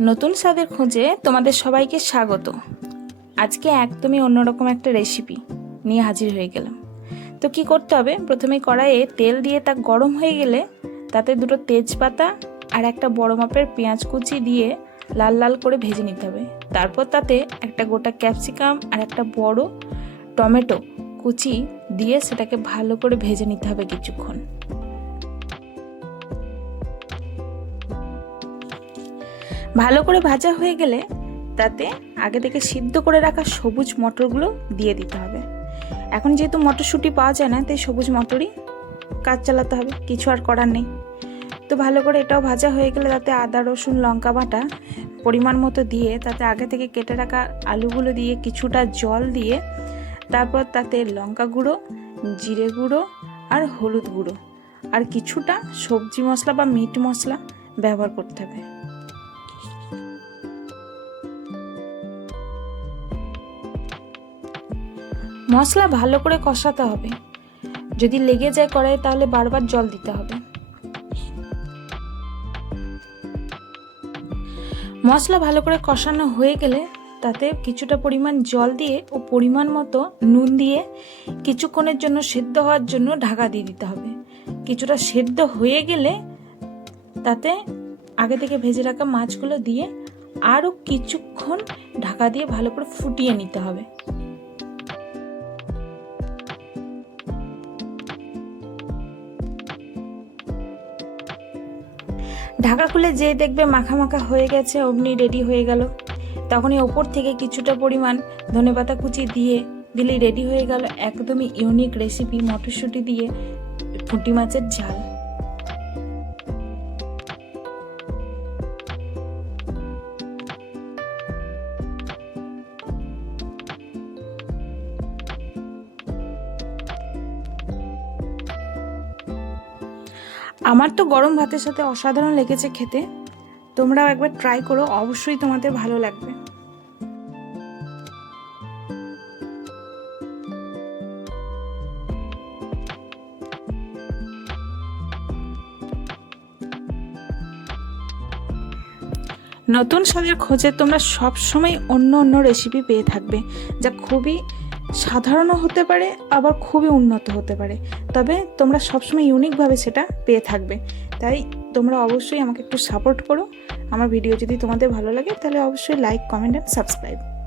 নতুন স্বাদের খোঁজে তোমাদের সবাইকে স্বাগত। আজকে একদমই অন্যরকম একটা রেসিপি নিয়ে হাজির হয়ে গেলাম। তো কি করতে হবে? প্রথমে কড়াইয়ে তেল দিয়ে তা গরম হয়ে গেলে তাতে দুটো তেজপাতা আর একটা বড় মাপের পেঁয়াজ কুচি দিয়ে লাল লাল করে ভেজে নিতে হবে। তারপর তাতে একটা গোটা ক্যাপসিকাম আর একটা বড় টমেটো কুচি দিয়ে সেটাকে ভালো করে ভেজে নিতে হবে কিছুক্ষণ। ভালো করে ভাজা হয়ে গেলে তাতে আগে থেকে সিদ্ধ করে রাখা সবুজ মটরগুলো দিয়ে দিতে হবে। এখন যেহেতু মটরশুঁটি পাওয়া যায় না, তাই সবুজ মটরই কাজ চালাতে হবে, কিছু আর করার নেই। তো ভালো করে এটাও ভাজা হয়ে গেলে তাতে আদা, রসুন, লঙ্কা বাটা পরিমাণ মতো দিয়ে তাতে আগে থেকে কেটে রাখা আলুগুলো দিয়ে কিছুটা জল দিয়ে তারপর তাতে লঙ্কা গুঁড়ো, জিরে গুঁড়ো আর হলুদ গুঁড়ো। আর কিছুটা সবজি মশলা বা মিট মশলা ব্যবহার করতে হবে। মশলা ভালো করে কষাতে হবে। যদি লেগে যায় কড়াই তাহলে বারবার জল দিতে হবে। মশলা ভালো করে কষানো হয়ে গেলে, তাতে কিছুটা পরিমাণ জল দিয়ে ও পরিমাণ মতো নুন দিয়ে কিছুক্ষণের জন্য সেদ্ধ হওয়ার জন্য ঢাকা দিয়ে দিতে হবে। কিছুটা সেদ্ধ হয়ে গেলে, তাতে আগে থেকে ভেজে রাখা মাছগুলো দিয়ে আরও কিছুক্ষণ ঢাকা দিয়ে ভালো করে ফুটিয়ে নিতে হবে। ঢাকা খুলে যে দেখবে মাখা মাখা হয়ে গেছে, অমনি রেডি হয়ে গেল। তখনই ওপর থেকে কিছুটা পরিমাণ ধনেপাতা কুচি দিয়ে দিলেই রেডি হয়ে গেল একদমই ইউনিক রেসিপি মটরশুঁটি দিয়ে পুঁটি মাছের ঝাল। আমার তো গরম ভাতের সাথে অসাধারণ লেগেছে খেতে। তোমরাও একবার ট্রাই করো, অবশ্যই তোমাদের ভালো লাগবে। নতুন স্বাদের খোঁজে তোমরা সব সময় অন্য অন্য রেসিপি পেয়ে থাকবে, যা খুবই সাধারণও হতে পারে, আবার খুবই উন্নত হতে পারে। তবে তোমরা সবসময় ইউনিকভাবে সেটা পেয়ে থাকবে। তাই তোমরা অবশ্যই আমাকে একটু সাপোর্ট করো। আমার ভিডিও যদি তোমাদের ভালো লাগে, তাহলে অবশ্যই লাইক কমেন্ট অ্যান্ড সাবস্ক্রাইব